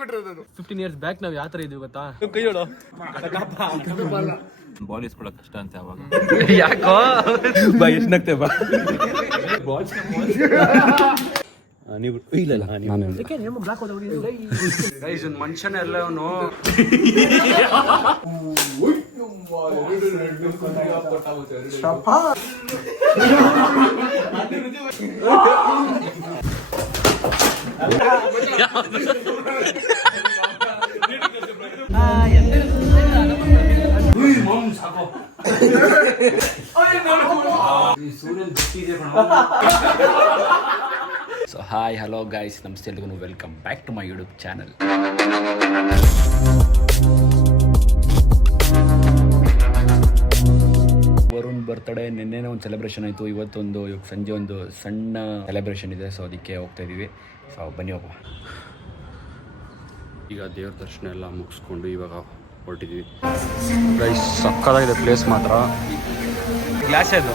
ಹೇಳ್ಕೊಟ್ಟಿರೋದು 15 years back ನಾವು ಯಾವ ತರ ಇದೀವಿ ಗೊತ್ತಾ? ಕೈ ಹೇಳೋ ಬಾಲ್ ಇಸ್ಕೊಳ್ಳೋ ಕಷ್ಟ ಅಂತ ಯಾವಾಗ ಯಾಕೋ ಬಾ ಎಷ್ಟು ನಗ್ತೆ ಬಾ ನೀವು ಇಲ್ಲ ನಾನು ಮನುಷ್ಯನ ಎಲ್ಲ ಅವನು ಸೊ ಹಾಯ್ ಹಲೋ ಗೈಸ್, ನಮಸ್ತೆ ಎಲ್ರಿಗೂ, welcome back to my YouTube channel. Varun birthday ನಿನ್ನೆನೇ ಒಂದು ಸೆಲೆಬ್ರೇಷನ್ ಆಯಿತು, ಇವಾಗ ಸಂಜೆ ಒಂದು ಸಣ್ಣ ಸೆಲೆಬ್ರೇಷನ್ ಇದೆ. ಸೊ ಅದಕ್ಕೆ ಹೋಗ್ತಾ ಇದ್ದೀವಿ. ಸೊ ಬನ್ನಿ ಹೋಗುವ. ಈಗ ದೇವ್ರ ದರ್ಶನ ಎಲ್ಲ ಮುಗಿಸ್ಕೊಂಡು ಇವಾಗ ಹೊರಟಿದ್ವಿ. ಗೈಸ್ ಸಕ್ಕತ್ತಾಗಿದೆ ಪ್ಲೇಸ್ ಮಾತ್ರ. ಗ್ಲಾಸ್ ಇದು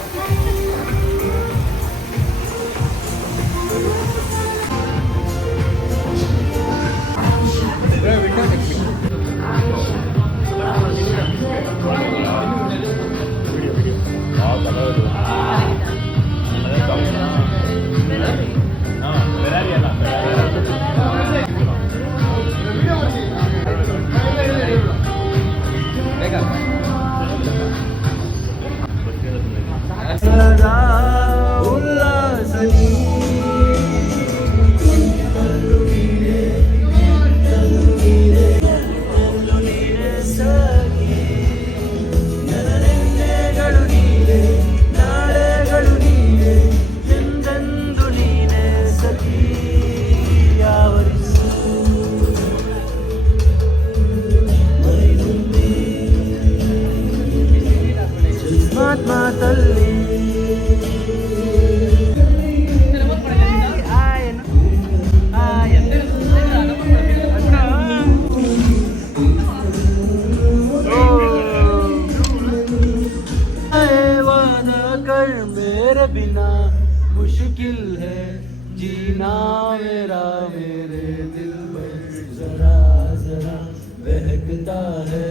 बिना मुश्किल है जीना मेरा, मेरे दिल में जरा जरा बहकता है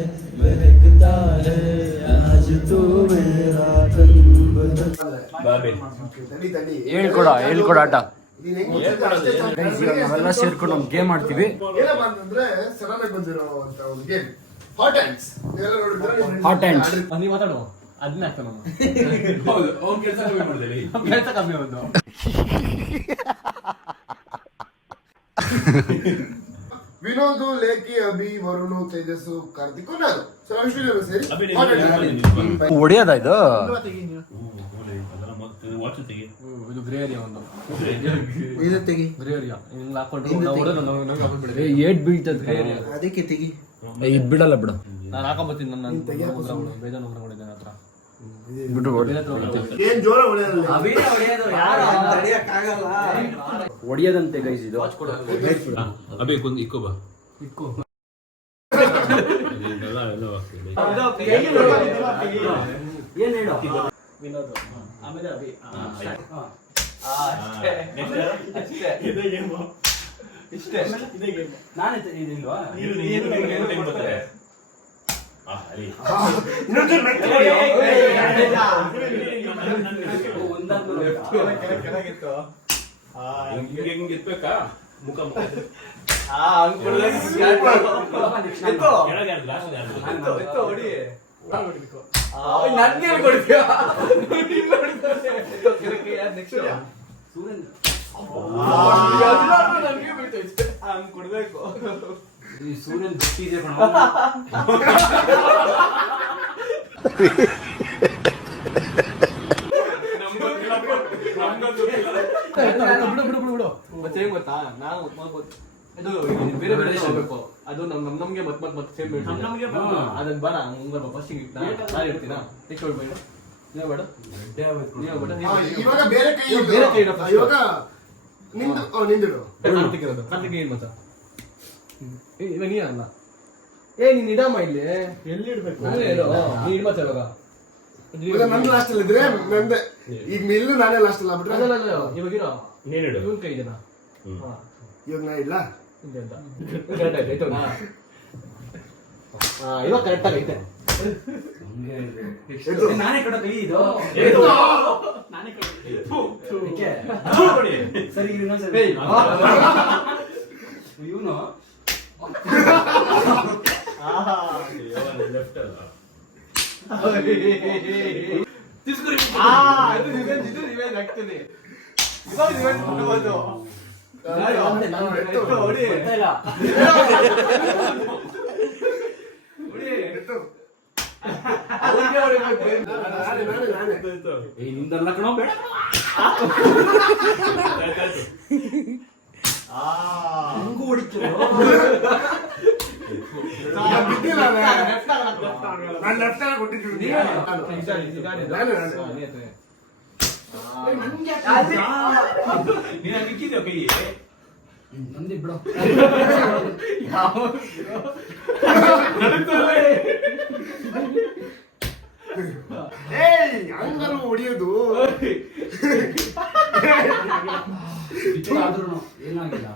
आज तू मेरा तन बदल. ಹೇಳ್ಕೊಡ ಆಟ ನಾವೆಲ್ಲ ಸೇರ್ಕೊಂಡು ಒಂದು ಗೇಮ್ ಆಡ್ತೀವಿ. ಹಾಟ್ ಹ್ಯಾಂಡ್ಸ್ ನೀವು ಮಾತಾಡುವ ಅದನ್ನ ಕೆಲಸ ಕಮ್ಮಿ ಒಂದು ವಿನೋದು, ಲೇಖಿ, ಅಭಿ, ವರುಣು, ತೇಜಸ್ಸು, ಕಾರ್ತಿಕ್, ನಾನು ಸೇರಿ ಹೊಡೆಯೋದ ಇದು. ಇದು ಗ್ರೇ ಏರಿಯಾ ಒಂದು ಗ್ರೇ ಏರಿಯಾ ಹಿಂಗ್ ಹಾಕೊಂಡು ಏಟ್ ಬೀಳ್ತದೆ ಅದಕ್ಕೆ ತೆಗಿ. ಇದ್ ಬಿಡಲ್ಲ ಬಿಡು, ನಾನು ಹಾಕೊಂಬತ್ತೀನಿ. ನನ್ನ ಬೇಜಾರು ಹೊರಗಡೆ ಹತ್ರ ಹೊಡಿಯೋದಂತೆ ಗೈಸ್ ಇದು. ಸೂರ್ಯನ್ ಗಟ್ಟಿ ಇದೆ ಕಣ. ಬಿಡು ಮತ್ತೆ ಏನ್ ಗೊತ್ತಾ, ನಾವು ಇದು ಬೇರೆ ಬೇರೆ ಹೋಗ್ಬೇಕು. ಅದು ನಮ್ಗೆ ಮತ್ತೆ ಸೇಮ್ ಅದನ್ನ ಬರ ಫಸ್ಟ್ ಇರ್ತೀನಾ ಬೇಡ ಇವಾಗ ಬೇರೆ ಕೈ ಇವಾಗ ನಿಂದಿಡು ಕಾರ್ತಿಕ್ ಏನ್ ಮತ್ತ ಇವಾಗ ನೀನಲ್ಲ ನೀನ್ ಇಡಮ್ಮ ಇಲ್ಲಿ ಎಲ್ಲಿ ಇಡ್ಬೇಕು ನೀನ್ ಮತ್ತ ಇವಾಗ ನಂದು ಲಾಸ್ಟ್ ಅಲ್ಲಿ ಇದ್ರೆ ನಂದೆ ಈಗ ನಿಲ್ಲು ನಾನೇ ಲಾಸ್ಟ್ ಅಲ್ಲ ಬಿಟ್ರೆ ಇವಾಗ ಇರೋ ಇವನ್ ಕೈ ಇದೆನಾ ಇವಾಗ ನಾ ಇಲ್ಲ ಇವಾಗ ಕರೆಕ್ಟ್ ಆಗೈತೆ. ನಾನೇ ಕಡ ಕೈ ಇದು ನಾನೇ ಕಡ ಸರಿ ಇನ್ನೊಂದ್ಸರಿ ಇವನು తీసుకుని ಇದು ರಿವೆಂಜ್ ಆಗ್ತದೆ. ಇವಾಗ ರಿವೆಂಜ್ ಕೊಡ್ಬೋದು. ಹೊಡಿ ನಿಂದಲ್ಲ ಕಣೋ ಬೇಡ. ಹಂಗೂ ಹೊಡಿತು. ನಿಕ್ಕಿದ್ಯೋ ಕೈ ನಂದಿ ಬಿಡೋ. ಹಂಗಲ್ಲ ಹೊಡಿಯೋದು. ಆದ್ರೂ ಏನಾಗಿಲ್ಲ.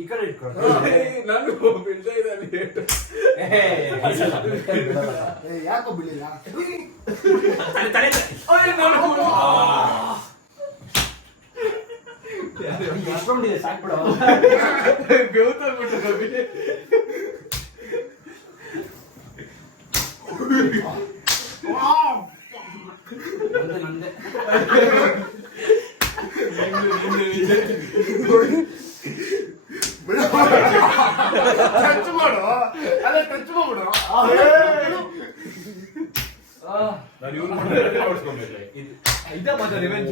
ಈ ಕಡೆ ಇಟ್ಕೊಳ್ಳೋ. ಯಾಕೋ ಬಿಡಲಿಲ್ಲ. ಎಷ್ಟೊಂದಿದೆ ಸಾಕ್ಬಿಡೋ. ನಂದೆ ಟಚ್ ಮಾಡು, ಅದೇ ಟಚ್ ಮಾಡ್ಬಿಡು. ಇದ ಮಾತ್ರ ರಿವೆಂಜ್.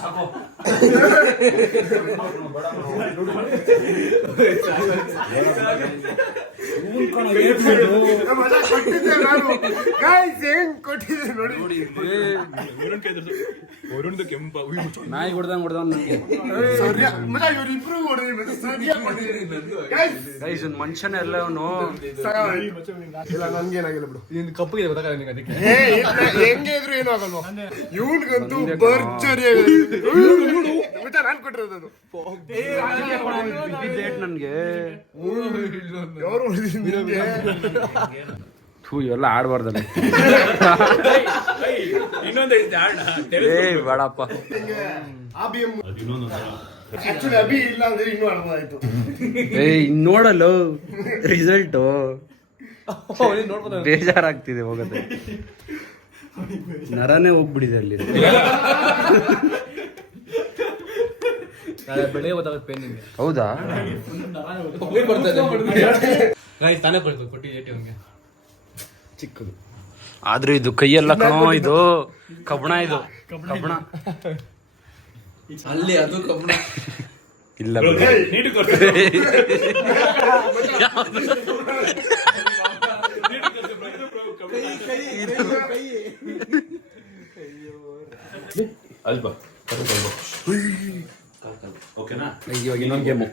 ಸಾಕೋ. ಕೊಟ್ಟಿದ್ದೆ ನಾನು. Guys, ಹೆಂಗ್ ಕೊಟ್ಟಿದ್ದೆ ನೋಡಿ. ನಾಯಿ ಹೊಡೆದಂಗೆ ಇವರಿಬ್ರು ಹೊಡೆದ್ರಿ ಸರಿಯಾಗಿ ಹೊಡೆದ್ರಿ. ಗೈಸ್ ಒಂದು ಮನುಷ್ಯನೇ ಎಲ್ಲ ಅವನು. ಇಲ್ಲ ನನ್ಗೇನಾಗಿಲ್ಲ ಬಿಡು. ಇನ್ನು ಕಪ್ಪಗೆ ಗೊತ್ತಾಗಲ್ಲ ನಿನಗೆ ಅದಕ್ಕೆ. ಹೆಂಗೆ ಇದ್ರು ಏನೂ ಆಗಲ್ವ. ಇವ್ನಿಗಂತೂ ಭರ್ಜರಿ ನಾನು ಕೊಟ್ಟಿರೋದು. ನನ್ಗೆ ಯಾರು ಹೊಡೆದಿದ್ದೆ ಥೂ ಇವೆಲ್ಲ ಆಡ್ಬಾರ್ದಲ್ಲ. ಏ ಬೇಡಪ್ಪ. ಆಕ್ಚುಲಿ ಅಭಿ ಇಲ್ಲ ಅಂದ್ರೆ ಇನ್ನೂ ಆಡ್ಬೋದಾಯ್ತು. ಇನ್ ನೋಡಲ್ಲ ರಿಸಲ್ಟು ನೋಡ್ಬೋದು. ಬೇಜಾರಾಗ್ತಿದೆ ಹೋಗತ್ತೆ. ನರನೇ ಹೋಗ್ಬಿಡಿದೆ ಅಲ್ಲಿ. ಬೆಳಗ್ಗೆ ಗೊತ್ತಾಗುತ್ತೆ ಪೇನ್ ನಿಮಗೆ. ಹೌದಾ ತಾನೇ ಬರ್ತದೆ ಕೊಟ್ಟಿ ಏಟಿ ಅವ್ನಿಗೆ ಚಿಕ್ಕದು. ಆದ್ರೂ ಇದು ಕೈಯೆಲ್ಲ ಕಣೋ, ಇದು ಕಬ್ಬಣ, ಇದು ಕಬ್ಬಣ. ಅಲ್ಲಿ ಅದು ಕಬ್ಬಣ ಇಲ್ಲ ಅಲ್ವಾ ಓಕೆನಾ. ಇವಾಗ ಇನ್ನೊಂದು ಗೇಮು.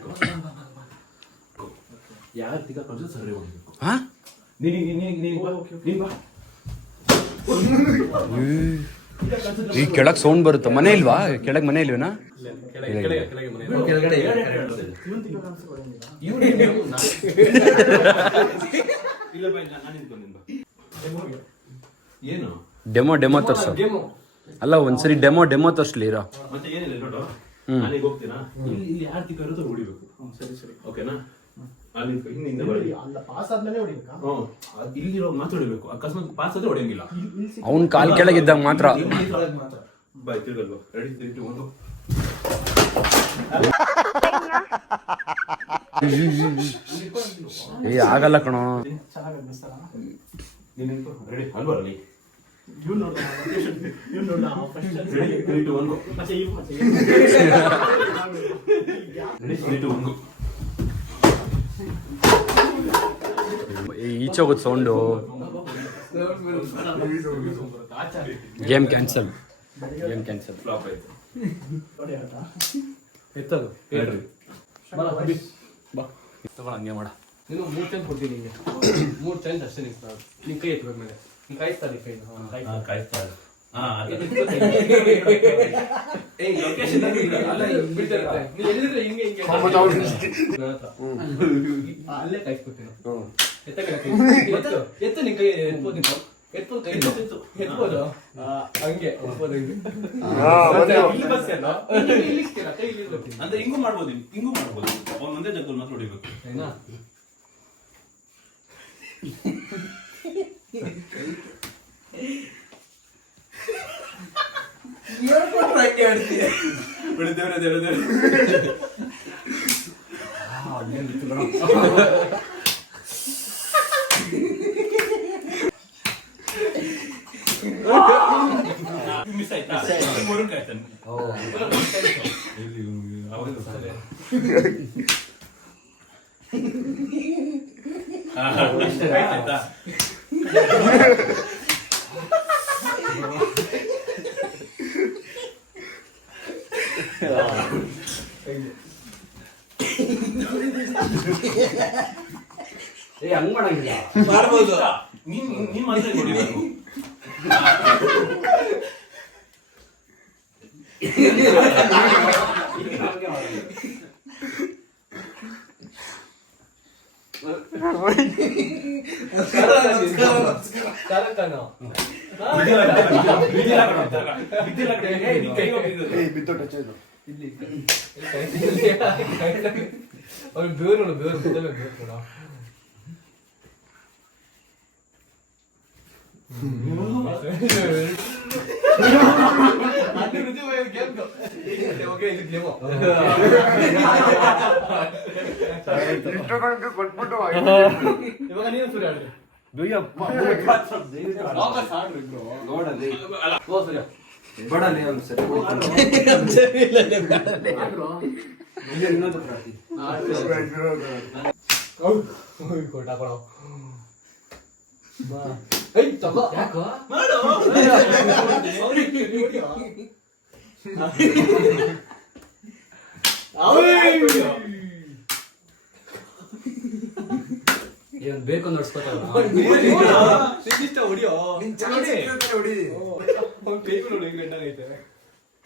ಯಾರು ತಿಕ್ಕ ಕಳ್ಸೋ ಸರಿ ಹೊಡಿಬೇಕು. ಹಾ ಈ ಕೆಳಗ್ ಸೌಂಡ್ ಬರುತ್ತೆ. ಮನೆ ಇಲ್ವಾ? ಕೆಳಗ್ ಮನೆ ಇಲ್ವೇನಾ? ಏನು ಡೆಮೋ ತರ್ಸು. ಅಲ್ಲ ಒಂದ್ಸರಿ ಡೆಮೋ ತರ್ಸ್ಲಿ ಇರೋ. ಮತ್ತೆ ಏನಿಲ್ಲ ನೋಡು. ನಾನೀಗ ಹೋಗ್ತೀನಾ, ಇಲ್ಲಿ ಯಾರು ತಿಕ್ಕ ಇರುತ್ತೋ ಹೊಡಿಬೇಕು. ಸರಿ ಸರಿ ಓಕೆನಾ. ಹಿಂದಿಂದ ಇಲ್ಲಿರೋ ಮಾತ್ರ ಹೊಡಿಬೇಕು. ಅಕಸ್ಮಾತ್ ಪಾಸ್ ಆದ್ರೆ ಹೊಡೆಯಂಗಿಲ್ಲ. ಅವ್ನ್ ಕಾಲ್ ಕೆಳಗಿದ್ದಾಗ ಮಾತ್ರ. ಬಾಯ್ ತಿರ್ಗಲ್ವಾ. ರೆಡಿ 3 2 1. ಏ ಆಗಲ್ಲ ಕಣೋ. ರೆಡಿ ಅಲ್ವಾ ರೆಡಿ 3 2 1. ರೆಡಿ 3 2 1. ಈಚೆ ಹೋಗೋದು ಸೌಂಡು. Game cancel. ಫ್ಲಾಪ್ ಆಯ್ತು. ಎತ್ತದು ಹೇಳ್ರಿ ಬಾ ತಗೊಳ ಹಂಗೆ ಮಾಡ. ನೀನು 3 ಚಾನ್ಸ್ ಕೊಡ್ತೀನಿ ನಿಂಗೆ. 3 ಚಾನ್ಸ್ ಅಷ್ಟೇ ನಿನ್ ಕೈ ಎತ್ತಬೇಕು ಮೇಲೆ. ನೀನ್ ಕಾಯಿಸ್ತಾರೆ ಕೈ ಕಾಯಿಸ್ತಾ ಇಲ್ಲ. ಲೊಕೇಶನ್ ಅಲ್ಲ ಬಿಡ್ತಾರೆ. ನೀನ್ ಎಲ್ಲಿದ್ರೆ ಹಿಂಗೆ ಅಲ್ಲೇ ಕಾಯಿಸ್ಕೊತೀನಿ. ಎತ್ತು ನಿನ್ ಕೈ ಎತ್ಬೋದು. ಎತ್ಬೋದು ಹಂಗೆ ಅಂದ್ರೆ ಹಿಂಗೂ ಮಾಡ್ಬೋದು. ಅವ್ನು ಒಂದೇ ಜಗ್ಗಲ್ಲಿ ಮಾತ್ರ ಹೊಡಿಬೇಕು. ಮಿಸ್ ಆಯ್ತಾ? ಆಯ್ತಾ? ಹಂಗ್ ಮಾಡಂಗಿಲ್ಲ. ಮಾಡ್ಬೋದು. ನೀನ್ ಮಾತ್ರ ಹೊಡಿಬೇಕು. ಬೇರು ಬೇರು ಕೊಟ್ಬಿಟ್ಟು ಇವಾಗ ನೀನು ಸೂರ್ಯ ಆಡ್ರಿ. ಬೇಕು ನೋಡ್ಸ್ಕೊತಾವ. ಹೊಡಿಯೋ ಹೊಡಿ. ಕೈ ನೋಡಿ ಹೆಂಗ್ ಗಂಟಾಗೈತೆ.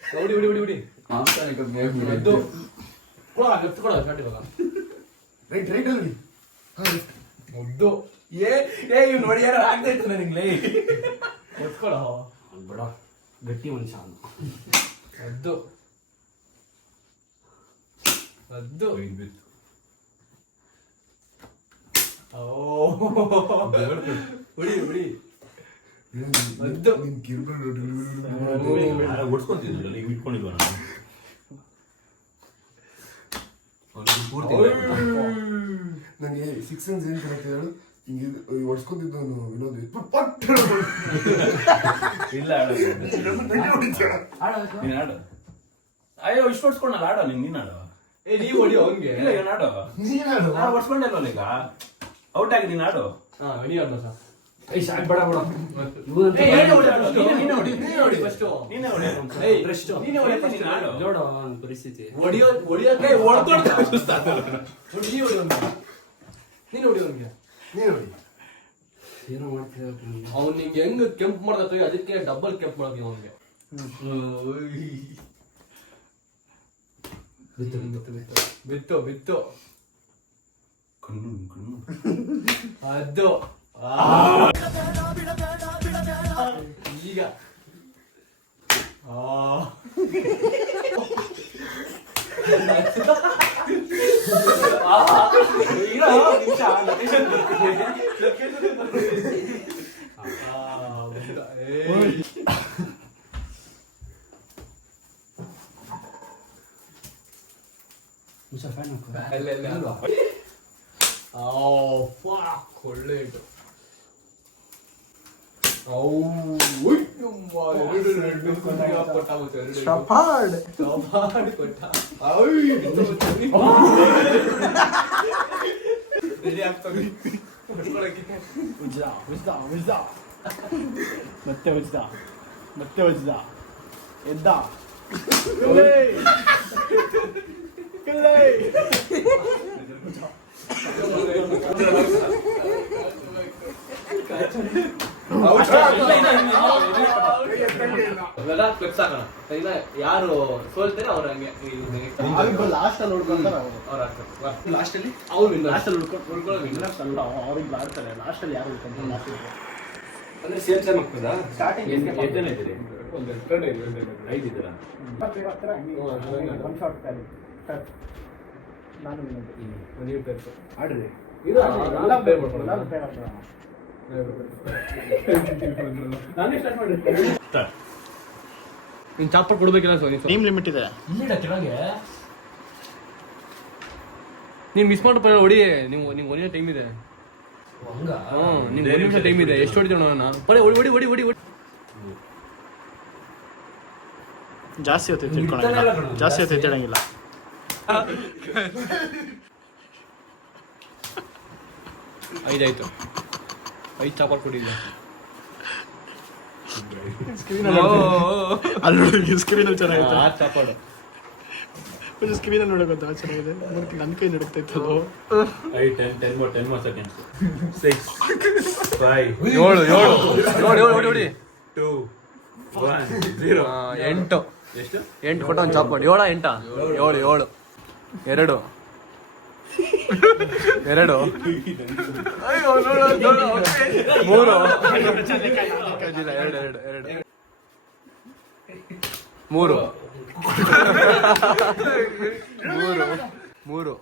ಹೊಡಿ ಹೊಡಿ ಹೊಡಿ ಹೊಡಿ. ಅದು ಲೆಫ್ಟ್ ಕೊಡ ಶಾಟ್ ಇವಾಗ. ರೈಟ್ ಅಲ್ಲಿ ಮುದ್ದು ಇವ್ ನೋಡಿ ಯಾರು ಆಗ್ತಾ ಇತ್ತು ನನಗೆ. ಎತ್ಕೊಳ ಬಿಡ ಗಟ್ಟಿ ಮನುಷ್ಯ. ಅದು ಅದು ಹುಡಿ ಹುಡಿ ಅದು ಓಡಿಸ್ಕೊಂತಿದ್ರಲ್ಲ ಈಗ ಇಟ್ಕೊಂಡಿದ್ವ ನಾನು. ನಂಗೆ 6 ಸೆನ್ಸ್ ಏನ್ ಕರೆಕ್ಟ್ ಹೇಳು. ಹಿಂಗೆ ಹೊಡ್ಸ್ಕೊಂತಿದ್ದವನು ವಿನೋದ್ ಇಲ್ಲ ನೀನ್ ಆಡು. ಅಯ್ಯೋ ಇಷ್ಟು ಹೊಡ್ಸ್ಕೊಂಡಲ್ಲ ಆಡೋ ನೀನ್ ಆಡೋ. ನೀವು ಹೊಡಿಯೋ ಹಂಗೆ. ಇಲ್ಲ ಏನ್ ಆಡೋ. ನಾನು ಹೊಡ್ಸ್ಕೊಂಡಲ್ವಲ್ಲ ಈಗ. ಔಟ್ ಆಗಿ ನೀನ್ ಆಡು. ಪರಿಸ್ಥಿತಿ ಏನೋ ಮಾಡ್ತೀವಿ. ಅವ್ನು ನಿಂಗೆ ಹೆಂಗ್ ಕೆಂಪ್ ಮಾಡ್ದ ಅದಕ್ಕೆ ಡಬಲ್ ಕೆಂಪ್ ಮಾಡೋದು ಅವನ್ಗೆ. ಬಿತ್ತು ಬಿತ್ತು ಅದು ಈಗ ಒಳ್ಳೆ ಇಟ್ಟು ರೆಡಿ ಆಗ್ತದೆ. ಉಜ್ದ ಮತ್ತೆ ಉಜ್ದ ಎದ್ದ ಯಾರು ಸೋಲ್ತಾರೆ ಅವ್ರ ಹಂಗೆ ಲಾಸ್ಟ್ ಅಲ್ಲಿ ಉಳ್ಕೊಂತಾರೆ ಲಾಸ್ಟ್ ಅಲ್ಲಿ ಅವ್ರು ಲಾಸ್ಟ್ ಅಲ್ಲಿ ಉಳ್ಕೊಳ್ಳೋ ಅವ್ರಿಗೆ ಆಡ್ತಾರೆ ಲಾಸ್ಟ್ ಅಲ್ಲಿ ಯಾರು ಉಳ್ಕೊಂತಾರೆ ಅಂದ್ರೆ ಸೇಮ್ ಸೇಮ್ ಆಗ್ತದಾ ಸ್ಟಾರ್ಟಿಂಗ್ ಎಷ್ಟು ಜನ ಇದ್ದೀರಿ ಒಂದು 5 ಇದ್ದೀರಾ ಒನ್ ಶಾಟ್ ಕ್ಯಾರಿ ನಾನು ನೀವು ಪೇರ್ಸು ಆಡ್ರಿ ಇದು ಎಲ್ಲ ಪೇ ಎಲ್ಲ ಮಾಡ್ಕೊಳ್ಳೋಣ ಪೇ ಮಾಡ್ಕೊಳ್ಳೋಣ ನಾನೇ ಸ್ಟಾರ್ಟ್ ಮಾಡಿ ನೀನು ಚಾಪರ್ ಕೊಡ್ಬೇಕಿಲ್ಲ ಸೊ ಟೀಮ್ ಲಿಮಿಟ್ ಇದೆ ಇಲ್ಲಿಡ ಕೆಳಗೆ ನೀನು ಮಿಸ್ ಮಾಡ್ಪ ಹೊಡಿ ನೀವು ನಿಮ್ಗೆ ಒಂದೇ ಟೈಮ್ ಇದೆ ನಿಮ್ಗೆ 1 ನಿಮಿಷ ಟೈಮ್ ಇದೆ ಎಷ್ಟು ಹೊಡಿತೀವಿ ನಾನು ಪಡೆ ಹೊಡಿ ಹೊಡಿ ಹೊಡಿ ಹೊಡಿ ಜಾಸ್ತಿ ಹೊತ್ತು ತಿಳ್ಕೊಳ್ಳೋಂಗಿಲ್ಲ ಜಾಸ್ತಿ ಹೊತ್ತು ಎತ್ತಿಡಂಗಿಲ್ಲ ಐದಾಯ್ತು 5 ಚಾಪರ್ ಕೊಡಿಲ್ಲ ಅಲ್ಲಿ ಸ್ಕ್ರೀನಲ್ಲಿ ಚೆನ್ನಾಗಿದೆ 6 ಚಾಪರ್ ಒಂದು ಸ್ಕ್ರೀನಲ್ಲಿ ನೋಡೋಕೆ ಚೆನ್ನಾಗಿದೆ ನನ್ನ ಕೈ ನಡುಕ್ತಾ ಇತ್ತಲ್ಲೋ 10 more seconds 6 5 7 ಹೊಡಿ 2 1 0 8 ಎಷ್ಟು 8 ಕೊಟ್ಟ ಒಂದು ಚಾಪ್ ಮಾಡಿ 7 8 7 2 3 4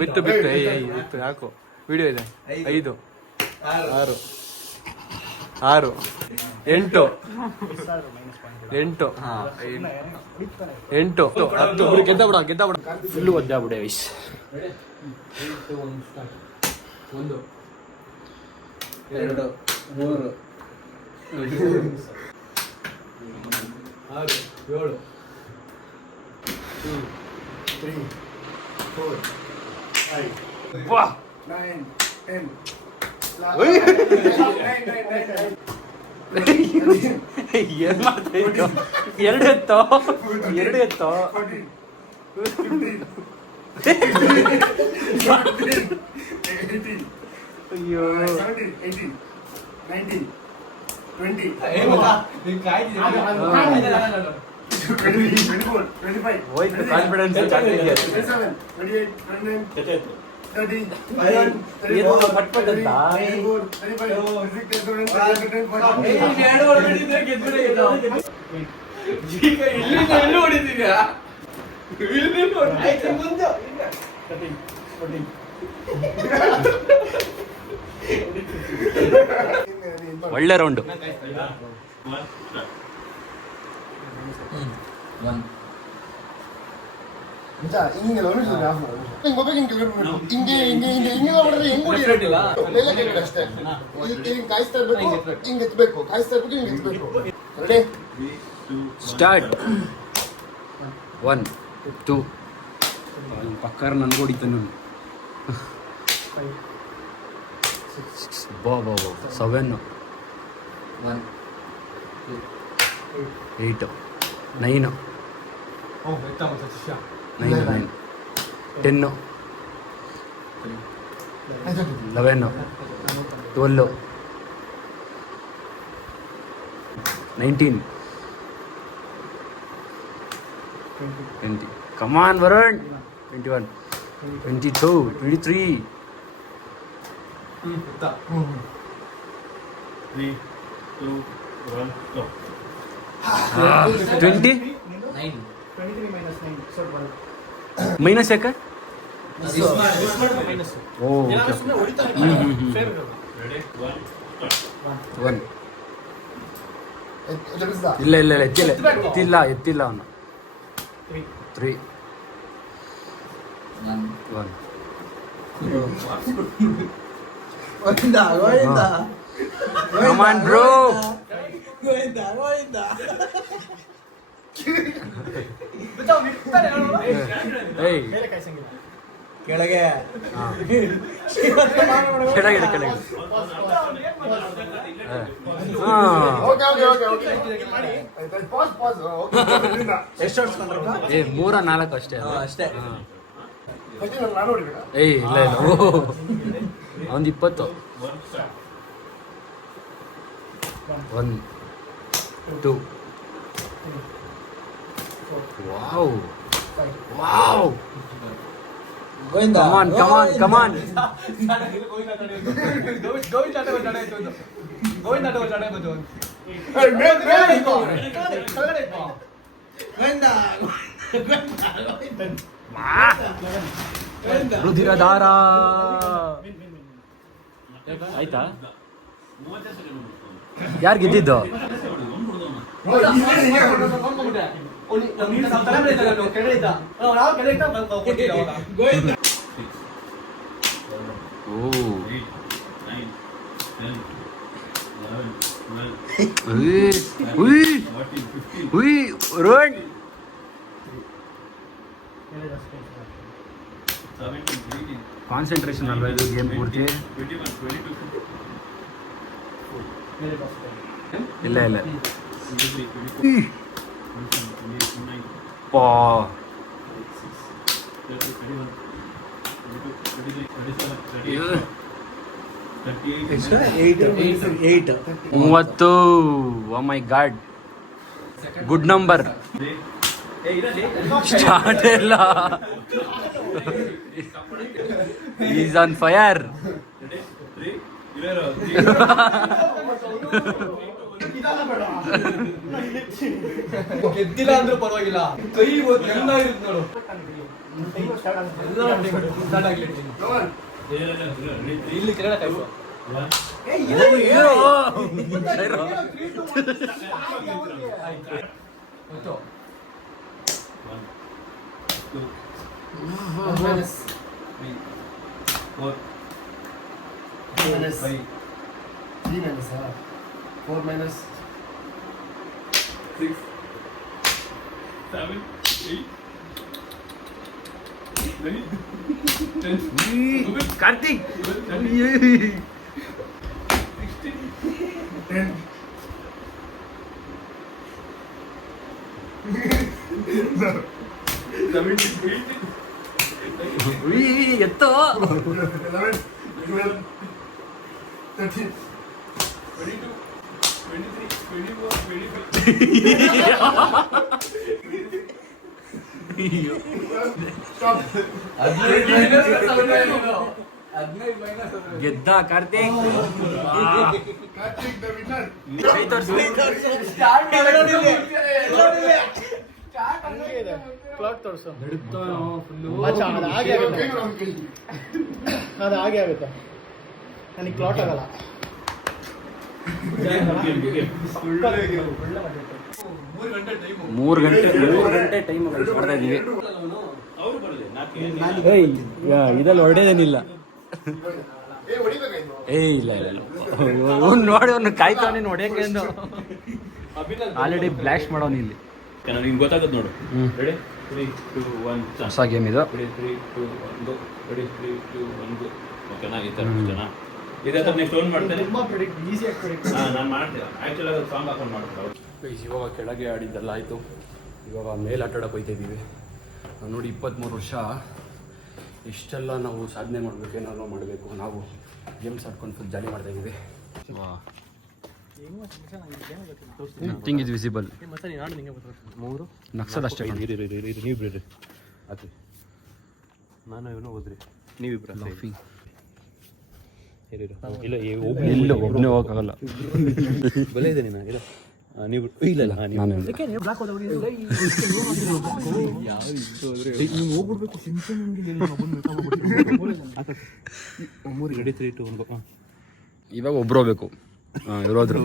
ಬಿತ್ತು ಬಿತ್ತು ಯಾಕೋ ವಿಡಿಯೋ ಇದೆ 5 6 8 8 10 ಗೆದ್ದ ಬಿಡ ಫುಲ್ಲು ಒದ್ದಾಗ್ಬಿಡೆ ವೈಸ್ 1 2 3 6 7 3 4 5 ವಾ 9 10 ಏನ್ ಮಾಡ್ತಾ ಇತ್ತು ಎರಡು ಎತ್ತೋ 18 ಅಯ್ಯೋ 17 18 19 20 24 25 ಹೋಯ್ತು ಕಾನ್ಫಿಡೆನ್ಸ್ 27 28 29 30 ಒಳ್ಳೆ ರೌಂಡ್ ಹಿಂಗೆ ಮಾಡಿದ್ರೆ ಹೆಂಗ್ ಹೊಡಿಯೋದು? ಎಲ್ಲ ಕೆಳಗಡೆ ಅಷ್ಟೇ. ಹಿಂಗ್ ಕಾಯಿಸ್ತಾ ಇರ್ಬೇಕು, ಹಿಂಗ್ ಎತ್ಬೇಕು, ಕಾಯಿಸ್ತಾ ಇರ್ಬೇಕು, ಹಿಂಗ್ ಎತ್ಬೇಕು. ರೆಡಿ? ಸ್ಟಾರ್ಟ್ 1 2 ಪಕ್ಕಾರ ನನ್ಗೆ ಹೊಡಿತಾನೆ ಬಾ 7 1 8 9 9 10 11 12 19 20 come on Varun 21 22 23 3 2 1 go 20 minus ಯಾಕ ಓ ready 1 ಇಲ್ಲ ಎತ್ತಿಲ್ಲ ಅವನು 3 1 Come on bro ಏಯ್ ಕೆಳಗೆ ಕೆಳಗಿದೆ ಕೆಳಗಿದೆ ಓಕೆ ಆಯ್ತು ಪಾಸ್ ಎಷ್ಟು ಹೊಡ್ಸ್ಕೊಂಡ್ರಪ್ಪ? 3-4 ಅಷ್ಟೇ ಅಷ್ಟೇ. ಫಸ್ಟ್ ನಾನು ಹೊಡಿಬೇಕಾ? ಏಯ್ ಇಲ್ಲ ಇಲ್ಲ ಒಂದು 20 1 2 wow wow Govinda come on ರುಧಿರಧಾರ ಆಯ್ತಾ ಯಾರು ಗೆದ್ದಿದ್ದು ರೋಹನ್ ಕಾನ್ಸಂಟ್ರೇಷನ್ ಅಲ್ವಾ ಇದು ಗೇಮ್ ಪೂರ್ತಿ ಇಲ್ಲ ಇಲ್ಲ ಪಾ 30 ಓ ಮೈ ಗಾಡ್ ಗುಡ್ ನಂಬರ್ ಸ್ಟಾರ್ಟ್ ಇಲ್ಲ ಈಸ್ ಆನ್ ಫೈರ್ ಗೆದ್ದಿಲ್ಲ ಅಂದ್ರೂ ಪರವಾಗಿಲ್ಲ ಕೈ ಇರುತ್ತೆ ನೋಡು ಇಲ್ಲಿ ಕೆಳಗಡೆ ಕೈ ಕಾರ್ತಿಕ್ ಎತ್ತೋ 15 ಗೆದ್ದ ಕಾರ್ತಿಕ್ ಕೈ ತೋರ್ಸು ಕ್ಲಾಕ್ ತೋರಿಸು ಅದು ಹಾಗೆ ಆಗುತ್ತೆ ನನಗೆ ಕ್ಲಾಟ್ ಆಗಲ್ಲ 3 ಗಂಟೆ ಟೈಮ್ ಮಾಡ್ತಾ ಇದೀವಿ ಇದಲ್ಲಿ ಹೊಡೆದೇನಿಲ್ಲ ಇಲ್ಲ ಇಲ್ಲ ನೋಡಿ ಅವ್ನು ಕಾಯ್ತಾವ ನೀನು ಹೊಡೆಯಕ್ಕೆ ಎಂದು ಆಲ್ರೆಡಿ ಬ್ಲಾಸ್ಟ್ ಮಾಡೋನು ಇಲ್ಲಿ ನಿಂಗೆ ಗೊತ್ತಾಗುತ್ತೆ ನೋಡು ರೆಡಿ 3 2 1 ಹೊಸ ಗೇಮ್ ಇದು 3 2 1 ರೆಡಿ 3 2 1 ಓಕೆನಾ ಈ ಥರ ಜನ ಇದೇ ಥರ ನೆಕ್ಸ್ಟ್ ಓನ್ ಮಾಡ್ತೇನೆ ಈಸಿಯಾಗಿ ಪ್ರೆಡಿಕ್ಟ್ ನಾನು ಮಾಡ್ತೀನಿ ಆ್ಯಕ್ಚುಲಿ ಅದು ಸಾಂಗ್ ಹಾಕೊಂಡು ಮಾಡ್ತೀನಿ ಇವಾಗ ಕೆಳಗೆ ಆಡಿದ್ದೆಲ್ಲ ಆಯಿತು ಇವಾಗ ಮೇಲೆ ಆಟ ಆಡೋಕೆ ಹೋಗ್ತಾ ಇದ್ದೀವಿ ನೋಡಿ 23 ವರ್ಷ ಇಷ್ಟೆಲ್ಲ ನಾವು ಸಾಧನೆ ಮಾಡಬೇಕು ಏನಾದ್ರು ಮಾಡಬೇಕು ನಾವು ಗೇಮ್ಸ್ ಆಡ್ಕೊಂಡು ಫುಲ್ ಜಾಲಿ ಮಾಡ್ತಾ ಇದ್ದೀವಿ ಥಿಂಗ್ ಇಸ್ ವಿಸಿಬಲ್ ನಕ್ಸಲ್ ಅಷ್ಟೇ ನೀವಿಬ್ರಿ ಆಯ್ತು ನಾನು ಇವನು ಹೋದ್ರಿ ನೀವಿಬ್ರು ಲಾಫಿಂಗ್ ಇಲ್ಲ ಇಲ್ಲ ಒಬ್ಬನೇ ಹೋಗೋಕ್ಕಾಗಲ್ಲ ಬಲೆ ಇದೆ ನೀನು ಇಲ್ಲ ನೀವು ಇಲ್ಲ ಇಲ್ಲ ನಾನು ಹೋಗ್ಬಿಡ್ಬೇಕು ಮೂರು ರೆಡಿ 3 2 1 ಇವಾಗ ಒಬ್ರು ಹೋಗ್ಬೇಕು ಇರೋದ್ರು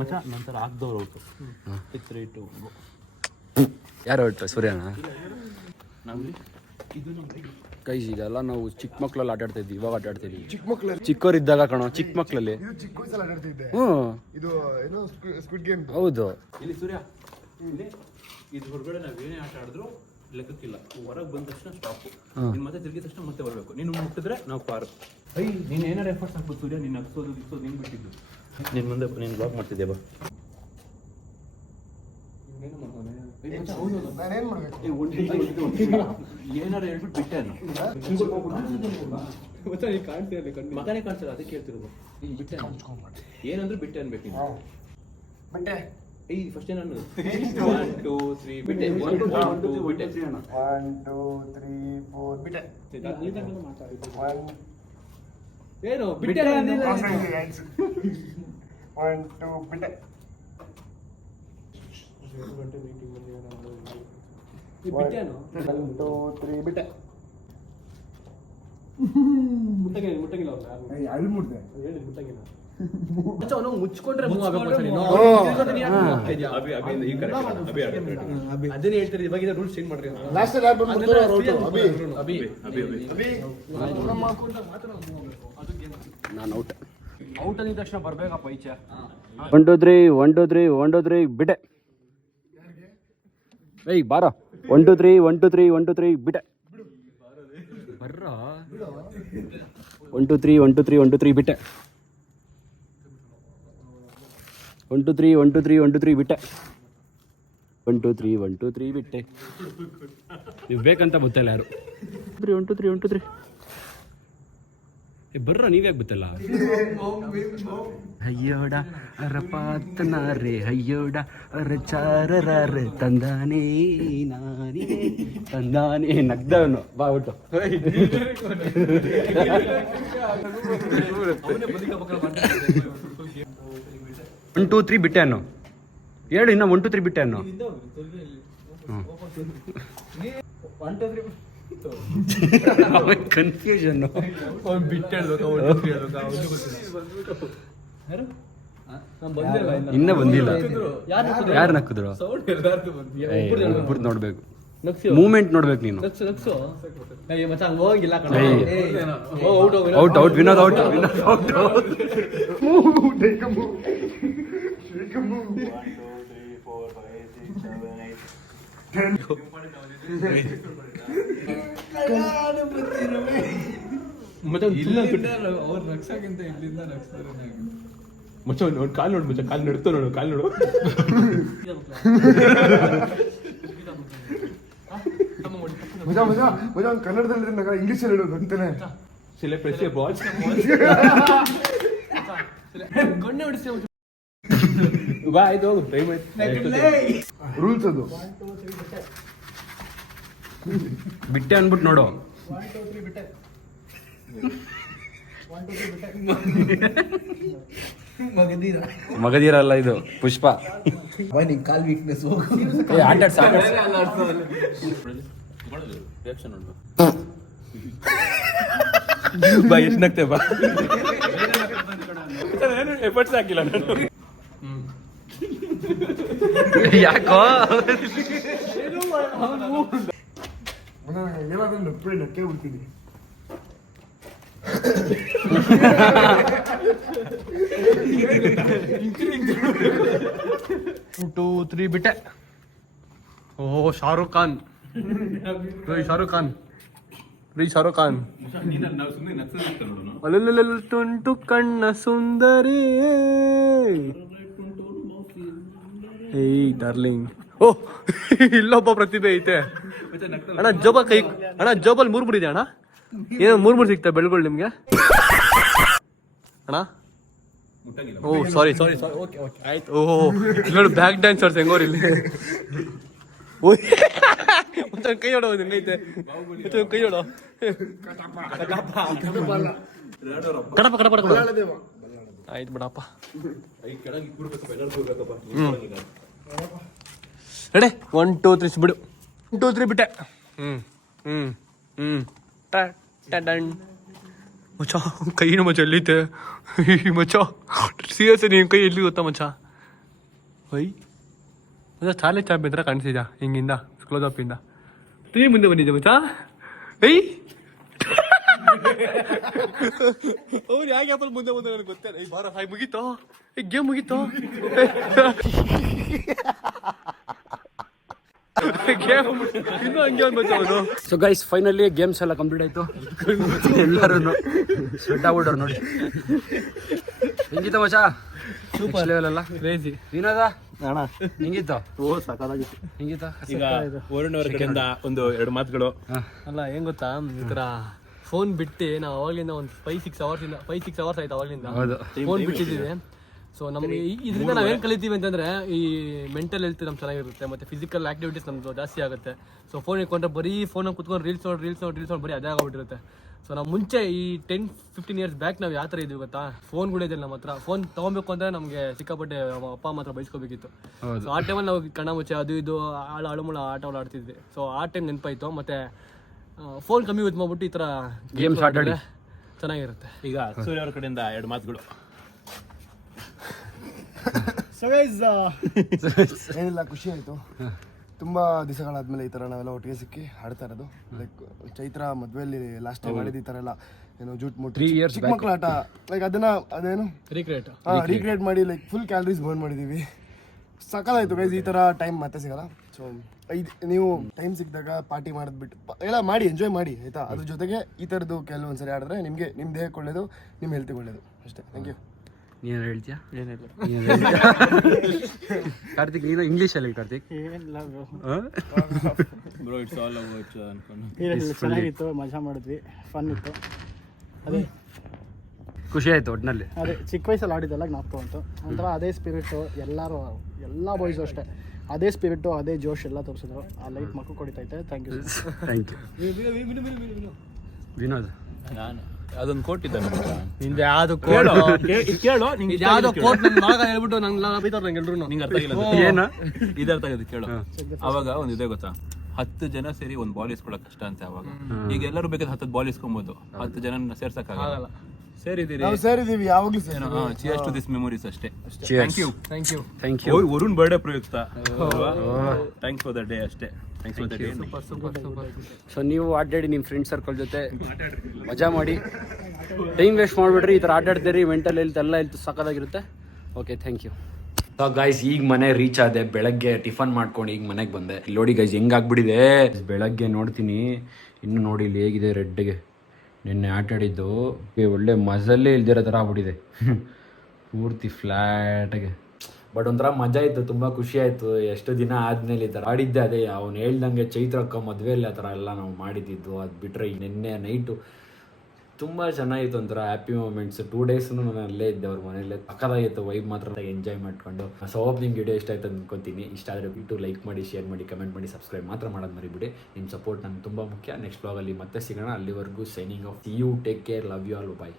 ಮಚ್ಚ ನಂತರ ಆಗ್ದವ್ರು ಔಟು 3 2 ಯಾರು ಹೊರಟು ಸೂರ್ಯನ ನಾವು ಗೈಸ್ ಇದೆಲ್ಲ ನಾವು ಚಿಕ್ಕ ಮಕ್ಳಲ್ಲಿ ಆಟ ಆಡ್ತಾ ಇದ್ವಿ, ಇವಾಗ ಆಟ ಆಡ್ತಾ ಇದೀವಿ. ಚಿಕ್ಕ ಮಕ್ಕಳಲ್ಲಿ ಚಿಕ್ಕವರಿದ್ದಾಗ ಕಣೋ, ಚಿಕ್ಕ ಮಕ್ಳಲ್ಲಿ. ಇದು ಚಿಕ್ಕ ವಯಸ್ಸಲ್ಲಿ ಆಟಾಡ್ತಿದ್ದೆ. ಹ್ಞೂ ಇದು ಏನೋ ಸ್ಕ್ವಿಡ್ ಗೇಮ್. ಹೌದು. ಇಲ್ಲಿ ಸೂರ್ಯ ಇಲ್ಲಿ ಇದು ಹೊರಗಡೆ ನಾವೇನೇ ಆಟ ಆಡಿದ್ರು ಲೆಕ್ಕಕ್ಕಿಲ್ಲ. ಹೊರಗೆ ಬಂದ ತಕ್ಷಣ ಸ್ಟಾಪ್. ನೀನು ಮತ್ತೆ ತಿರುಗಿದ ತಕ್ಷಣ ಮತ್ತೆ ಬರಬೇಕು. ನೀನು ಮುಟ್ಟಿದ್ರೆ ನಾವು ಪಾರು. ನೀನು ಏನಾರು ಎಫರ್ಟ್ಸ್ ಹಾಕ್ಬೋದು ಸೂರ್ಯ. ನೀನು ಹಗ್ಸೋದು ಗಿಕ್ಸೋದು ನಿಂಗೆ ಬಿಟ್ಟಿದ್ದು. ನೀನು ಮುಂದೆ ನೀನು ಬ್ಲಾಕ್ ಮಾಡ್ತಿದ್ದೆ ಬಾ. ನಾನೇನ್ ಮಾಡ್ಬೇಕು? ಏನಾರು ಹೇಳ್ಬಿಟ್ಟು ಬಿಟ್ಟೆ ನಾನು ಮಗನೇ ಕಾಣಿಸಲ್ಲ, ಅದಕ್ಕೆ ಹೇಳ್ತಿರೋದು. ನೀನು ಬಿಟ್ಟೆ ಏನಂದ್ರೆ ಬಿಟ್ಟೆ ಅನ್ಬೇಕು ನೀನು. ಬಟ್ಟೆ ಫಸ್ಟ್ ನಾನು 1 2 3 ಬಿಟ್ಟೆ. 1 2 3 ಬಿಟ್ಟೆ. 1 2 3 4 ಬಿಟ್ಟೆ. 1 ಏನು ಬಿಟ್ಟೆ ಅಂದಿಲ್ಲ. 1 2 ಬಿಟ್ಟೆ. ಬಿಟ್ಟೆನು 1 2 3 ಬಿಟ್ಟೆ. ಮುಟ್ಟಂಗಿಲ್ಲ ಅಲ್ಲಿ ಮುಟ್ದೆ. ಅವನು ಮುಚ್ಕೊಂಡ್ರೆ ಮೂವ್ ಆಗಬೇಕು. ಅದನ್ನೇ ಹೇಳ್ತಾರೆ. ಇವಾಗ ರೂಲ್ಸ್ ಚೇಂಜ್ ಮಾಡ್ರಿ. ಲಾಸ್ಟ್ ಯಾರು ಬಂದ್ಬಿಡ್ತಾರೋ ಅವ್ರು ಔಟು. ಅಭಿ ನಾನು ಔಟ್. ಔಟ್ ಅಂದಿದ ತಕ್ಷಣ ಬರ್ಬೇಕಪ್ಪ ಈಚೆ. 1 2 3 1 2 3 1 2 3 ಬಿಟ್ಟೆ. ಏಯ್ ಬಾರ. 1 2 3 1 2 3 1 2 3 ಬಿಟ್ಟೆ. ಬರ್ರ. 1 2 3 1 2 3 1 2 3 ಬಿಟ್ಟೆ. 1 2 3 1 2 3 1 2 3 ಬಿಟ್ಟೆ. 1 2 3 1 2 3 ಬಿಟ್ಟೆ. ನೀವು ಬೇಕಂತ ಗೊತ್ತಲ್ಲ ಯಾರು. 1 2 3 1 2 3 ಬರ್ರ. ನೀವ್ಯಾಕೆ ಗೊತ್ತಲ್ಲ. ಅಯ್ಯೋಡ ಅರಪಾತನ ರೇ ಅಯ್ಯೋಡ ಅರಚಾರರ ತಂದಾನೇ ನಾನೇ ತಂದಾನೇ ನಗ್ದವನು ಬಾ ಬಿಟ್ಟು. 1 2 3 ಬಿಟ್ಟೆ ಅನ್ನೋ ಹೇಳು. ಇನ್ನು 1 2 3 ಬಿಟ್ಟೆ ಅನ್ನೋ. ಕನ್ಫ್ಯೂಷನ್. ಇನ್ನ ಬಂದಿಲ್ಲ. ಯಾರು ನಕ್ಕಿದ್ರು? ಒಬ್ರು ನೋಡ್ಬೇಕು, ಮೂಮೆಂಟ್ ನೋಡ್ಬೇಕು ನೀನು. Out out Vinod out. Call ನೋಡು ಮಚ್ಚ, ಕಾಲ್ ನಡ್ತೋ ನೋಡು, ಕಾಲ್ ನೋಡು. ಕನ್ನಡದಲ್ಲಿ ಇಂಗ್ಲಿಷ್ ಅಲ್ಲಿ ಹೇಳೋದು ಅಂತಾನೆ. ಬಾಲ್ ಬಾ ಆಯ್ತು ಹೋಗು. ಟೈಮ್ ಆಯ್ತು. ರೂಲ್ಸ್ ಅದು. ಬಿಟ್ಟೆ ಅನ್ಬಿಟ್ಟು ನೋಡು. ಮಗದೀರ ಅಲ್ಲ ಇದು, ಪುಷ್ಪ. ಕಾಲ್ ವೀಕ್ನೆಸ್ ಆಟಾಡ್ಸ ಬಾ. ಎಷ್ಟು ನಗ್ತೇ ಬಾ. ಎಫರ್ಟ್ಸ್ ಹಾಕಿಲ್ಲ ನಾನು. ಯಾಕೋ ಏನಾದ್ರೂ ನಕ್ಕೇ ನಕ್ಕೇ ಬಿಡ್ತೀನಿ. 1 2 3 ಬಿಟ್ಟೆ. ಓ ಶಾರುಖ್ ಖಾನ್. ಶಾರುಖ್ ಖಾನ್ ಶಾರುಖ್ ಖಾನ್. ಅಲ್ಲಲ್ಲ ತುಂಟು ಕಣ್ಣ ಸುಂದರಿ. ಏಯ್ ಡಾರ್ಲಿಂಗ್. ಓ ಇಲ್ಲೊಬ್ಬ ಪ್ರತಿಭೆ ಐತೆ ಅಣ್ಣ. ಜೋಬಲ್ ಕೈ ಅಣ್ಣ, ಜೋಬಲ್ 3 ಇದೆ ಅಣ್ಣ. ಏನೋ 3 ಸಿಗ್ತವೆ ಬೆಳ್ಗಳು ನಿಮ್ಗೆ ಅಣ್ಣ. ಓ ಸಾರಿ ಓಕೆ ಆಯ್ತು. ಓಹೋ ನೋಡಿ ಬ್ಯಾಕ್ ಡ್ಯಾನ್ಸರ್ಸ್ ಹೆಂಗೋರು ಇಲ್ಲಿ. ಒಂದೊಂದು ಕೈ ಹೊಡೋ, ಹೆಂಗೈತೆ ಕೈ ಹೊಡೋ. ಕಡಪ ಕಡಪ ಆಯ್ತು ಬಿಡಪ್ಪ. ರೆಡಿ 1 2 3 ಬಿಡು. 1 2 3 ಬಿಟ್ಟೆ. ಮಚ್ಚ ಕೈನ ಮಚ್ಚ ಎಲ್ಲಿತ್ತೆ ಮಚ್ಚ. ಸೀರಿಯಸ್ ನೀನು ಕೈ ಎಲ್ಲಿ ಗೊತ್ತಾ ಮಚ್ಚ? ವೈ ಮಚ್ಚ ಚಾಲೆ ಚಾಪ್ ಹತ್ರ ಕಾಣಿಸಿದ್ಯಾ ಹಿಂಗಿಂದ ಕ್ಲೋಸ್ ಅಪ್ ಇಂದ. ನೀ ಮುಂದೆ ಬಂದಿದ್ದೆ ಮಚ್ಚ. ಏಯ್ ಅವ್ರು ಯಾಕೆ ಆಪಲ್ ಮುಂದೆ ಮುಂದೆ ನನಗೆ ಗೊತ್ತೇ ಈ ಬಾರ ಹಾಯ್ ಮುಗೀತೋ ಈ ಗೇಮ್ ಮುಗೀತೋ ಗೇಮ್ ಇನ್ನೂ ಹಂಗೆ ಅನ್ಬೋದು. ಸೊ ಗೈಸ್ ಫೈನಲಿ ಗೇಮ್ಸ್ ಎಲ್ಲ ಕಂಪ್ಲೀಟ್ ಆಯ್ತು. ಎಲ್ಲರೂ ಸ್ವೆಟ್ ಆಗ್ಬಿಟ್ರು ನೋಡಿ. ಹೆಂಗಿತ್ತು ಮಚಾ? ಸೂಪರ್ ಲೆವೆಲ್ ಅಲ್ಲ? ಕ್ರೇಜಿ. ವಿನೋದ ಅಣ್ಣ ಹೆಂಗಿತ್ತು? ಓ ಸಾಕಾಗಿತ್ತು. ಹೆಂಗಿತ್ತು? ಈಗ ವರುಣ್ ಅವ್ರ ಕಡೆಯಿಂದ ಒಂದು 2 ಮಾತುಗಳು. ಅಲ್ಲ ಏನ್ ಗೊತ್ತಾ, ಈ ತರ ಫೋನ್ ಬಿಟ್ಟು ನಾವು ಅವಾಗಲಿಂದ ಒಂದು 5-6 ಅವರ್ಸ್ ಆಯ್ತು ಅವಾಗಲಿಂದ ಹೌದು. ಫೋನ್ ಬಿಟ್ಟಿದ್ದೀವಿ. ಸೊ ನಮ್ಗೆ ಇದರಿಂದ ನಾವೇನು ಕಲಿತೀವಿ ಅಂತಂದ್ರೆ ಈ ಮೆಂಟಲ್ ಹೆಲ್ತ್ ನಮ್ಗೆ ಚೆನ್ನಾಗಿರುತ್ತೆ, ಮತ್ತೆ ಫಿಸಿಕಲ್ ಆಕ್ಟಿವಿಟೀಸ್ ನಮ್ದು ಜಾಸ್ತಿ ಆಗುತ್ತೆ. ಸೊ ಫೋನ್ ಇಟ್ಕೊಂಡ್ರೆ ಬರೀ ಫೋನಾಗ ಕುತ್ಕೊಂಡು ರೀಲ್ಸ್ ನೋಡಿ ಬರೀ ಅದೇ ಆಗೋಗ್ಬಿಟ್ಟಿರುತ್ತೆ. ಸೊ ನಾವು ಮುಂಚೆ ಈ 10-15 ಇಯರ್ಸ್ ಬ್ಯಾಕ್ ನಾವು ಯಾವ ಥರ ಇದ್ವಿ ಗೊತ್ತಾ, ಫೋನ್ಗಳಿದೆ ನಮ್ಮ ಹತ್ರ. ಫೋನ್ ತೊಗೊಬೇಕು ಅಂದರೆ ನಮಗೆ ಸಿಕ್ಕಾಪಟ್ಟೆ ಅಪ್ಪ ಅಮ್ಮ ಹತ್ರ ಬೈಸ್ಕೋಬೇಕಿತ್ತು. ಸೊ ಆ ಟೈಮಲ್ಲಿ ನಾವು ಕಣ್ಣ ಮುಚ್ಚೆ ಅದು ಇದು ಆಳುಮುಳ ಆಟಗಳು ಆಡ್ತಿದ್ವಿ. ಸೊ ಆ ಟೈಮ್ ನೆನಪಾಯಿತು. ಮತ್ತು ಫೋನ್ ಕಮ್ಮಿ ಯೂಸ್ ಮಾಡ್ಬಿಟ್ಟು ಈ ಥರ ಗೇಮ್ಸ್ ಆಟಾಡಿ ಚೆನ್ನಾಗಿರುತ್ತೆ. ಈಗ ಸೂರ್ಯ ಅವ್ರ ಕಡೆಯಿಂದ 2 ಮಾತುಗಳು. ಏನಿಲ್ಲ, ಖುಷಿ ಆಯಿತು. ತುಂಬ ದಿವಸಗಳಾದ್ಮೇಲೆ ಈ ಥರ ನಾವೆಲ್ಲ ಒಟ್ಟಿಗೆ ಸಿಕ್ಕಿ ಆಡ್ತಾ ಇರೋದು. ಲೈಕ್ ಚೈತ್ರ ಮದುವೆಯಲ್ಲಿ ಲಾಸ್ಟ್ ಟೈಮ್ ಆಡಿದ್ದು ಈ ಥರ ಎಲ್ಲ ಏನೋ ಜೂಟ್ ಮುಟ್ಟು 3 years ಚಿಕ್ಕ ಮಕ್ಕಳ ಆಟ, ಲೈಕ್ ಅದೇನು ರೀಕ್ರಿಯೇಟ್ ಮಾಡಿ ಲೈಕ್ ಫುಲ್ ಕ್ಯಾಲರೀಸ್ ಬರ್ನ್ ಮಾಡಿದ್ದೀವಿ. ಸಕ್ಕತ್ತಾಯ್ತು ಗೈಸ್. ಈ ಥರ ಟೈಮ್ ಮತ್ತೆ ಸಿಗಲ್ಲ. ಸೊ ನೀವು ಟೈಮ್ ಸಿಕ್ಕಿದಾಗ ಪಾರ್ಟಿ ಮಾಡಿದ್ಬಿಟ್ಟು ಎಲ್ಲ ಮಾಡಿ ಎಂಜಾಯ್ ಮಾಡಿ ಆಯಿತಾ. ಅದ್ರ ಜೊತೆಗೆ ಈ ಥರದ್ದು ಕೆಲವೊಂದ್ಸರಿ ಆಡಿದ್ರೆ ನಿಮಗೆ ನಿಮ್ಮ ದೇಹಕ್ಕೆ ಒಳ್ಳೇದು, ನಿಮ್ಮ ಹೆಲ್ತಿಗೆ ಒಳ್ಳೇದು ಅಷ್ಟೇ. Thank you. ನೀನು ಹೇಳ್ತೀಯಾ? ಕಾರ್ತಿಕ್ ನೀನು ಇಂಗ್ಲೀಷಲ್ಲಿ Karthik? Bro it's all about ಅನ್ಕೊಂಡು ಚೆನ್ನಾಗಿತ್ತು, ಮಜಾ ಮಾಡಿದ್ವಿ, ಫನ್ ಇತ್ತು. ಅದೇ ಖುಷಿ ಆಯ್ತು ಒಟ್ಟಿನಲ್ಲಿ. ಅದೇ ಚಿಕ್ಕ ವಯಸ್ಸಲ್ಲಿ ಆಡಿದ್ದೆಲ್ಲ ಜ್ಞಾಪಕ ಬಂತು. ಒಂಥರ ಅದೇ ಸ್ಪಿರಿಟು, ಎಲ್ಲ ಬಾಯ್ಸು ಅಷ್ಟೇ ಅದೇ ಸ್ಪಿರಿಟು, ಅದೇ ಜೋಶ್ ಎಲ್ಲ ತೋರಿಸಿದ್ರು. ಆ ಲೈಟ್ ಮಕ್ಕಳು ಕೊಡಿತೈತೆ. Thank you. Thank you. Vinod ನಾನು ಅದೊಂದು ಕೋಟ್ ಇದ್ದ ನಿಂದು ಯಾವ್ದು ಕೇಳು ಯಾವ್ದೋ ಕೋಟ್ ನನ್ನ ಮಗ ಹೇಳ್ಬಿಟ್ಟು ನಂಗೆ ಬೈತಾರ ನಂಗೆ ಎಲ್ರು. ನಿಂಗೆ ಅರ್ಥ ಆಗಿಲ್ಲ ಏನು ಇದು ಅರ್ಥ ಆಗಿದೆ ಕೇಳು. ಅವಾಗ ಒಂದು ಇದೆ ಗೊತ್ತಾ, 10 ಜನ ಸೇರಿ ಒಂದು ಬಾಲ್ ಇಸ್ಕೊಳಕ್ ಕಷ್ಟ ಅಂತ. ಅವಾಗ ಈಗ ಎಲ್ಲರೂ ಬೇಕಾದ್ರೆ 10 ಬಾಲ್ ಇಸ್ಕೊಬೋದು, 10 ಜನ ಸೇರ್ಸಕ್ಕಾಗಲ್ಲ. ಸೇರಿದ್ದೀರಿ, ನಾವು ಸೇರಿದ್ದೀವಿ ಯಾವಾಗಲೂ ಸೇರಿ. ಚಿಯರ್ಸ್ ಟು ದಿಸ್ ಮೆಮೊರೀಸ್ ಅಷ್ಟೇ. Cheers. Thank you. Varun birthday ಪ್ರಯುಕ್ತ ಥ್ಯಾಂಕ್ಸ್ ಫಾರ್ ದ ಡೇ ಅಷ್ಟೇ. Thanks for the day. So ನೀವು ಆಟಾಡಿ ನಿಮ್ಮ ಫ್ರೆಂಡ್ ಸರ್ಕಲ್ ಜೊತೆ ಮಜಾ ಮಾಡಿ, ಟೈಮ್ ವೇಸ್ಟ್ ಮಾಡಿಬಿಡ್ರಿ. ಈ ಥರ ಆಟಾಡ್ತೀರಿ, ಮೆಂಟಲ್ ಹೆಲ್ತ್ ಎಲ್ಲ ಹೆಲ್ತ್ ಸಕ್ಕತ್ತಾಗಿರುತ್ತೆ. Okay, thank you. ಗೈಸ್ ಈಗ ಮನೆ ರೀಚ್ ಆದೆ. ಬೆಳಗ್ಗೆ ಟಿಫನ್ ಮಾಡ್ಕೊಂಡು ಈಗ ಮನೆಗೆ ಬಂದೆ. ಇಲ್ಲಿ ನೋಡಿ ಗೈಸ್ ಹೆಂಗಾಗ್ಬಿಟ್ಟಿದೆ. ಬೆಳಗ್ಗೆ ನೋಡ್ತೀನಿ, ಇನ್ನು ನೋಡಿ ಇಲ್ಲಿ ಹೇಗಿದೆ ರೆಡ್ಗೆ. ನಿನ್ನೆ ಆಟಾಡಿದ್ದು ಒಳ್ಳೆ ಮಜಲ್ಲೇ ಇಲ್ದಿರೋ ಥರ ಆಗ್ಬಿಟ್ಟಿದೆ, ಪೂರ್ತಿ ಫ್ಲ್ಯಾಟಾಗೆ. ಬಟ್ ಒಂಥರ ಮಜಾ ಇತ್ತು, ತುಂಬ ಖುಷಿ ಆಯಿತು. ಎಷ್ಟು ದಿನ ಆದಮೇಲೆ ಈ ಥರ ಆಡಿದ್ದೆ. ಅದೇ ಅವ್ನು ಹೇಳ್ದಂಗೆ ಚೈತ್ರಕ್ಕ ಮದುವೆಯಲ್ಲಿ ಆ ಥರ ಎಲ್ಲ ನಾವು ಮಾಡಿದ್ದಿದ್ದು. ಅದು ಬಿಟ್ಟರೆ ನಿನ್ನೆ ನೈಟು ತುಂಬ ಚೆನ್ನಾಗಿತ್ತು, ಒಂಥರ ಹ್ಯಾಪಿ ಮೂಮೆಂಟ್ಸ್. 2 days ನಾನು ಅಲ್ಲೇ ಇದ್ದೆ ಅವ್ರ ಮನೇಲಿ. ಸಕ್ಕತ್ತಾಗಿತ್ತು, ವೈಬ್ ಮಾತ್ರ ಎಂಜಾಯ್ ಮಾಡಿಕೊಂಡು. ಸೊ ಹೋಪ್ ನಿಮ್ಗೆ ವಿಡಿಯೋ ಇಷ್ಟ ಆಯ್ತು ಅಂದ್ಕೊತೀನಿ. ಇಷ್ಟ ಆದರೆ ಬಿಟ್ಟು ಲೈಕ್ ಮಾಡಿ, ಶೇರ್ ಮಾಡಿ, ಕಮೆಂಟ್ ಮಾಡಿ, ಸಬ್ಸ್ಕ್ರೈಬ್ ಮಾತ್ರ ಮಾಡೋದು ಮರಿಬಿಡಿ. ನಿಮ್ಮ ಸಪೋರ್ಟ್ ನನಗೆ ತುಂಬ ಮುಖ್ಯ. ನೆಕ್ಸ್ಟ್ ವ್ಲಾಗಲ್ಲಿ ಮತ್ತೆ ಸಿಗೋಣ. ಅಲ್ಲಿವರೆಗೂ signing off. You take care, love you all, bye.